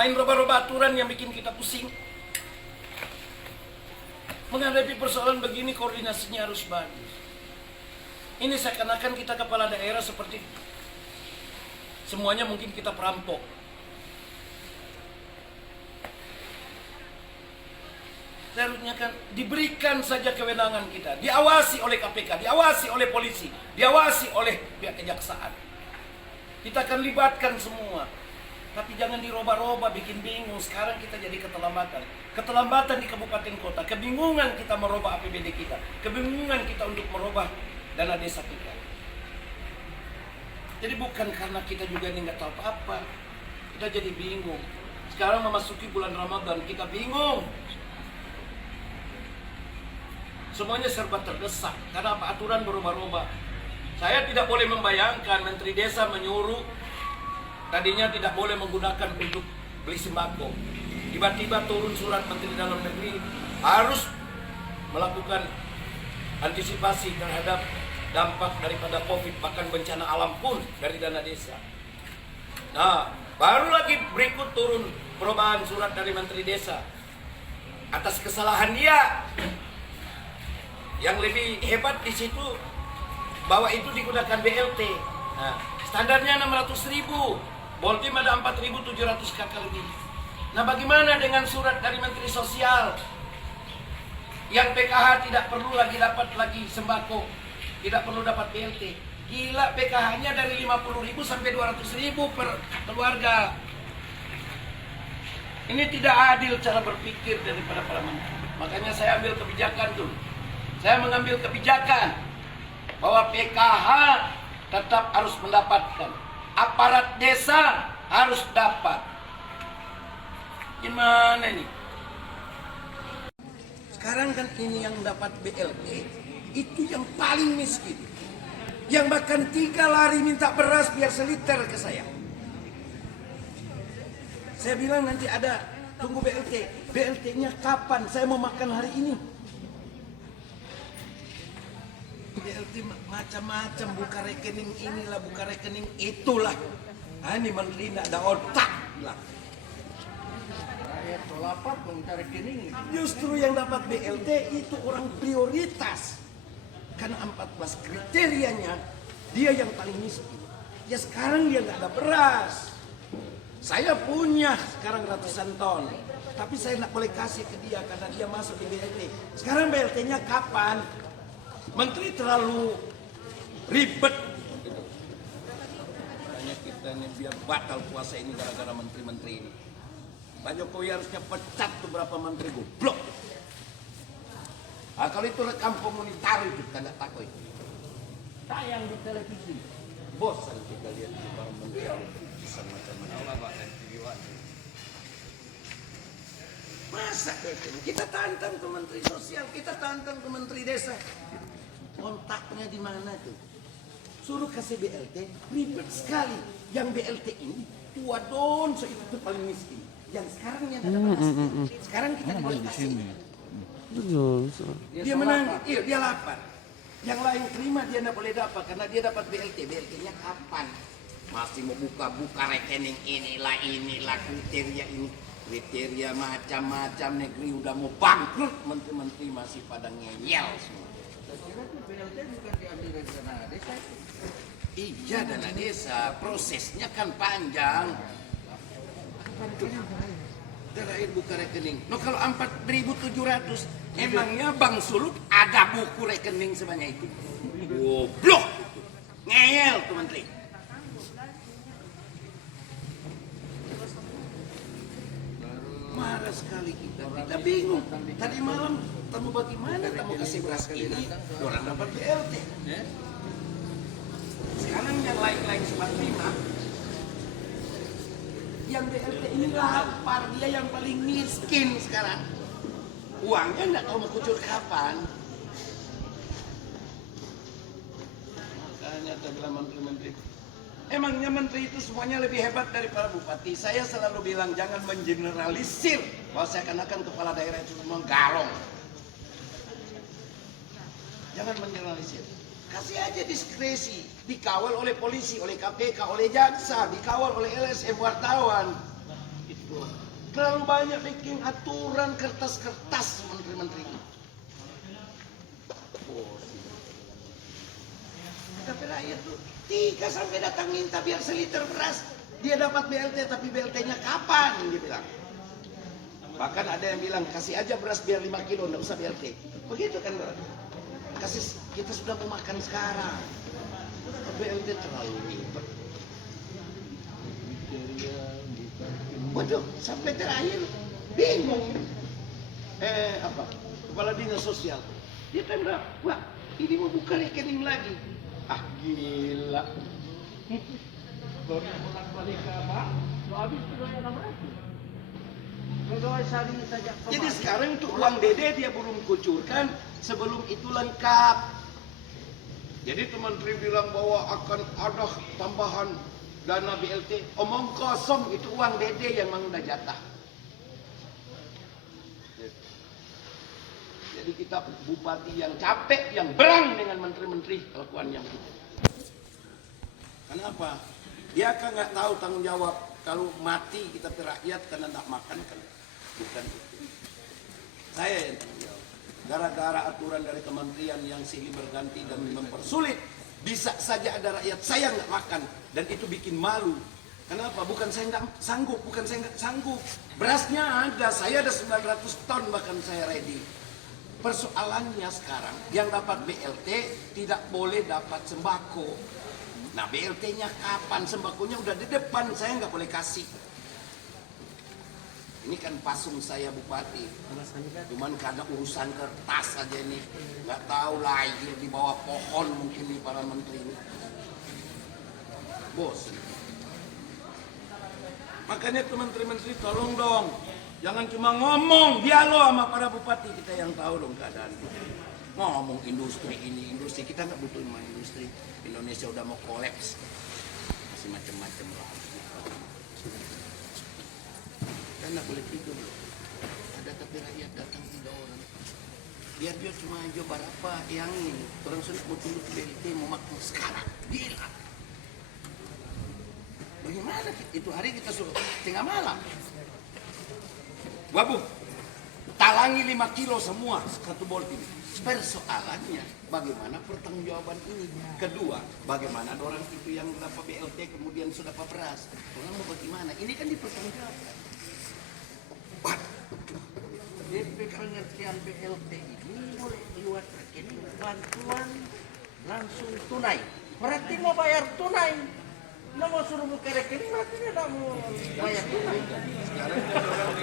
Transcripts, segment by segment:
Main roba-roba aturan yang bikin kita pusing. Menghadapi persoalan begini koordinasinya harus bagus. Ini seakan-akan kita kepala daerah seperti semuanya mungkin kita perampok. Seharusnya kan diberikan saja kewenangan kita, diawasi oleh KPK, diawasi oleh polisi, diawasi oleh pihak kejaksaan. Kita akan libatkan semua. Tapi jangan diroba-roba, bikin bingung. Sekarang kita jadi keterlambatan. Keterlambatan di kabupaten kota. Kebingungan kita merubah APBD kita. Kebingungan kita untuk merubah dana desa kita. Jadi bukan karena kita juga ini nggak tahu apa-apa. Kita jadi bingung. Sekarang memasuki bulan Ramadan, kita bingung. Semuanya serba terdesak. Karena apa? Aturan berubah-ubah. Saya tidak boleh membayangkan Menteri Desa menyuruh tadinya tidak boleh menggunakan untuk beli sembako. Tiba-tiba turun surat Menteri Dalam Negeri harus melakukan antisipasi terhadap dampak daripada COVID, bahkan bencana alam pun dari dana desa. Nah, baru lagi berikut turun perubahan surat dari Menteri Desa atas kesalahan dia. Yang lebih hebat di situ bahwa itu digunakan BLT. Nah, standarnya 600.000. Boltim ada 4.700 kakak lebih. Nah, bagaimana dengan surat dari Menteri Sosial yang PKH tidak perlu lagi dapat lagi sembako, tidak perlu dapat BLT? Gila, PKH-nya dari 50.000 sampai 200.000 per keluarga. Ini tidak adil cara berpikir daripada para menteri. Makanya saya ambil kebijakan tuh. Saya mengambil kebijakan bahwa PKH tetap harus mendapatkan. Aparat desa harus dapat. Gimana ini? Sekarang kan ini yang dapat BLT itu yang paling miskin. Yang bahkan 3 lari minta beras biar seliter ke saya. Saya bilang nanti ada, tunggu BLT. BLT-nya kapan? Saya mau makan hari ini. BLT macam-macam, buka rekening inilah, buka rekening itulah. Ah, ini menteri tidak ada otak lah. Rakyat tolapak minta rekening. Justru yang dapat BLT itu orang prioritas. Karena 14 kriterianya dia yang paling miskin. Ya sekarang dia nggak ada beras. Saya punya sekarang ratusan ton. Tapi saya nggak boleh kasih ke dia karena dia masuk di BLT. Sekarang BLT-nya kapan? Menteri terlalu ribet. Makanya kita ini biar batal puasa ini gara-gara menteri-menteri ini. Pak Jokowi harusnya pecat tuh berapa menteri goblok. Nah, kalau itu rekam komunitar itu tanda takut. Tayang di televisi. Bosan kita lihat di para menteri bisa macam-macam. Masa kita tantang ke Menteri Sosial, kita tantang ke Menteri Desa. Kontaknya di mana tuh? Suruh kasih BLT, ribet sekali. Yang BLT ini tua don, so itu tuh paling miskin. Yang sekarang yang ada beras. Sekarang kita boleh kasih. Dia menang, iya dia lapar. Yang lain terima dia tidak boleh dapat karena dia dapat BLT. BLT-nya kapan? Masih mau buka-buka rekening inilah kriteria ini. Kriteria macam-macam, negeri udah mau bangkrut, menteri-menteri masih pada ngeyel semua. BLT bukan diambil dari dana desa. Iya, dana desa, prosesnya kan panjang. Terakhir buka rekening. No, kalau 4.700, emangnya Bang Sulut ada buku rekening sebanyak itu? Goblok itu. Ngeyel tuh menteri. Marah sekali kita bingung. Tadi malam tamu bagaimana tamu kasih beras ini, orang dapat BLT. Sekarang yang lain-lain sempat terima. Yang BLT ini lapar, dia yang paling miskin sekarang. Uangnya nggak tahu mau kucur kapan. Makanya saya bilang menteri-menteri. Emangnya menteri itu semuanya lebih hebat daripada bupati. Saya selalu bilang jangan mengeneralisir bahwa seakan-akan kepala daerah itu semua garong. Jangan mengeneralisir. Kasih aja diskresi, dikawal oleh polisi, oleh KPK, oleh jaksa, dikawal oleh LSM wartawan. Itu. Terlalu banyak bikin aturan kertas-kertas menteri-menteri. Tapi rakyat tuh 3 sampai datang minta biar seliter beras. Dia dapat BLT tapi BLT-nya kapan? Dia bilang. Bahkan ada yang bilang kasih aja beras biar 5 kilo, nggak usah BLT. Begitu kan, Bro? Kasih, kita sudah mau makan sekarang. BLT terlalu ribet. Waduh, sampai terakhir bingung. Kepala dinas sosial. Dia tembak, wah ini mau buka rekening lagi. Ah gila. Baru bulan balik ke Pak, habis itu 600. Pegawai sehari saja. Jadi sekarang untuk uang dede dia belum kucurkan, sebelum itu lengkap. Jadi menteri bilang bahwa akan ada tambahan dana BLT, omong kosong, itu uang dede yang memang udah jatah. Jadi kita bupati yang capek, yang berang dengan menteri-menteri kelakuan yang itu. Kenapa? Dia kan nggak tahu tanggung jawab. Kalau mati kita ke rakyat karena tidak makan kan, bukan itu. Saya yang tanggung jawab. Gara-gara aturan dari kementerian yang silih berganti dan mempersulit, bisa saja ada rakyat saya nggak makan dan itu bikin malu. Kenapa? Bukan saya nggak sanggup, bukan saya nggak sanggup. Berasnya ada, saya ada 900 ton bahkan saya ready. Persoalannya sekarang yang dapat BLT tidak boleh dapat sembako. Nah BLT-nya kapan? Sembakonya udah di depan, saya nggak boleh kasih. Ini kan pasung saya bupati, cuman karena urusan kertas aja ini, nggak tahu lahir di bawah pohon mungkin nih para menteri ini. Bos. Makanya tuh menteri-menteri tolong dong, jangan cuma ngomong, dialog sama para bupati, kita yang tahu dong keadaan. Ngomong industri ini, industri kita nggak butuh main industri. Indonesia udah mau kolaps, masih macam-macam lah. Kan nggak boleh tidur loh. Ada tapi rakyat datang 3 orang. Biar dia cuma aja berapa yang ini. Orang sudah mau tunduk BLT mau makan sekarang. Gila. Bagaimana itu hari kita suruh tengah malam. Wabuh. Talangi 5 kilo semua satu bolt ini. Persoalannya bagaimana pertanggungjawaban ini. Kedua, bagaimana orang itu yang dapat BLT kemudian sudah dapat beras. Orang mau bagaimana? Ini kan dipertanggungjawabkan. DP pengertian BLT ini boleh lewat rekening bantuan langsung tunai. Berarti mau bayar tunai. Nggak mau suruh buka rekening berarti nggak mau bayar tunai. Sekarang kan orang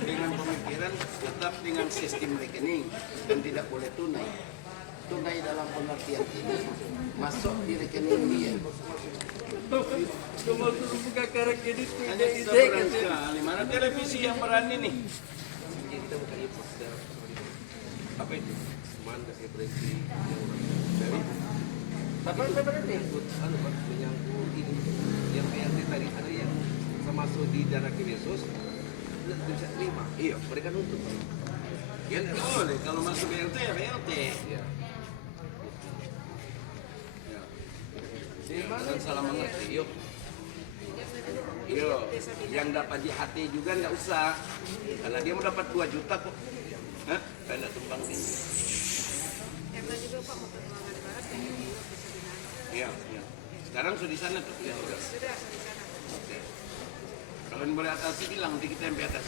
dengan pemikiran tetap dengan sistem rekening dan tidak boleh tunai. Tunai dalam pengertian ini masuk di rekening dia. Cuma suruh buka ke rekening Hanya kita berani sekali. Mana televisi yang berani nih? Kita bukan impor secara Apa itu? cuman kasih berhenti dari Apa berarti? ikut Pak, menyangkut ini yang PRT tadi ada yang termasuk di dana Kemensos tidak bisa terima. Iya, mereka nuntut. Ya boleh, kalau masuk BLT ya BLT. Iya. Jangan salah mengerti, yuk. Yo, yang dapat JHT juga nggak usah, karena dia mau dapat 2 juta kok. Hah? Karena tumpang ini. Iya, iya. Sekarang sudah di sana tuh. Ya, sudah. Oke. Kalau boleh atasi bilang nanti kita yang di atas.